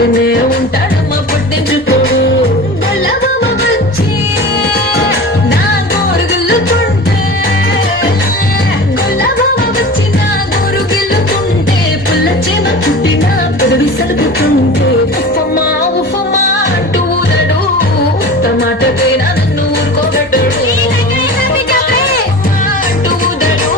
పక్కనే ఉంటాడమ్మా పుట్టించుకోడు గొల్లబామ వచ్చి నా గోరుగుల్లుతుంటే గొల్లబామ వచ్చి నా గోరుగిల్లుతుంటే పుల్ల చేమ చుట్టిన పెదవి సలుపుతుంటే ఉఫమా ఉఫమా అంటూ ఊరడు టమాటకైనా నన్ను ఊరుకోబెట్టడు అంటూ ఊదడు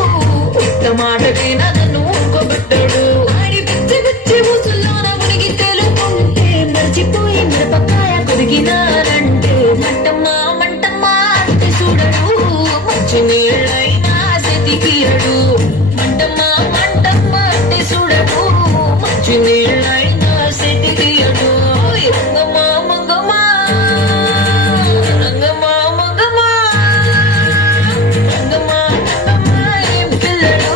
టమాటకైనా నన్ను ఊరుకోబెట్టడు ఆడి పిచ్చి పిచ్చి ఊసుల్లోన మునిగి తేలుకుంటే మర్చిపోయి మిరపకాయ కొరిగినారంటే మంటమ్మా మంటమ్మా అంటే చూడడు మంచి నీళ్ళైనా సెతికియడు మంటమ్మా మంటమ్మా అంటే చూడడు మంచి నీళ్ళైనా సెతికియడు రంగమ్మా మంగమ్మా రంగమ్మా మంగమ్మా రంగమ్మా రంగమ్మా ఏం పిల్లడు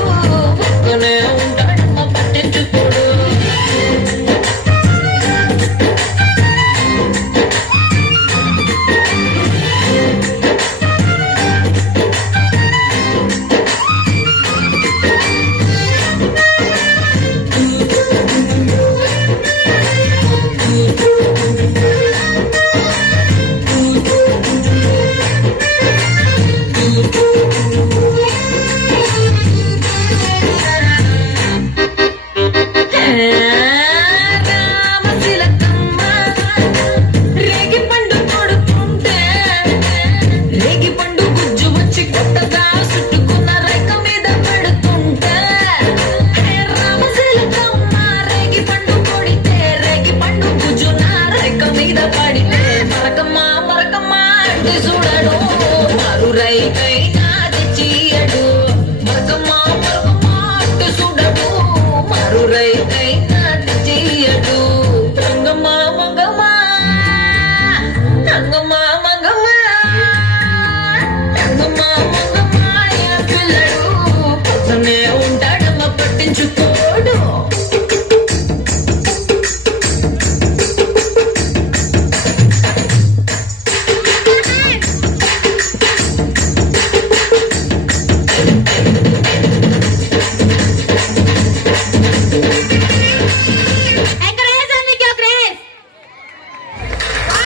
పక్కనే ఉంటాడమ్మా పట్టించుకోడు రామశిలకమ్మ రేగి పండు కొడుతుంటే రేగి పండు గుజ్జు వచ్చి కొత్తగా చుట్టుకున్న రేఖ మీద పడుతుంటే రామశిలకమ్మ రేగి పండు కొడితే రేగి పండు గుజ్జు నా రేఖ మీద పడితే మరకమ్మ మరకమ్మ అంటే చూడడు మరు రైకైనా తెచ్చియడు మరకమ్మ మరకమ్మ అంటే చూడడు మరు రైకై